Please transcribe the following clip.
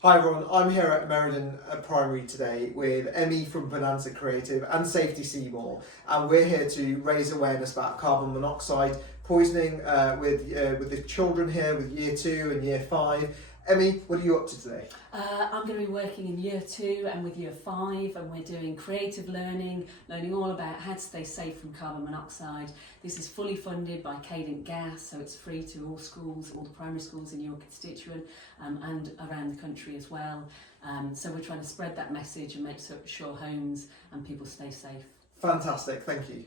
Hi everyone, I'm here at Meriden Primary today with Emmy from Bonanza Creative and Safety Seymour, and we're here to raise awareness about carbon monoxide poisoning with the children here with Year 2 and Year 5. Emmy, what are you up to today? I'm going to be working in Year 2 and with Year 5, and we're doing creative learning all about how to stay safe from carbon monoxide. This is fully funded by Cadent Gas, so it's free to all schools, all the primary schools in your constituent and around the country as well. So we're trying to spread that message and make sure homes and people stay safe. Fantastic, thank you.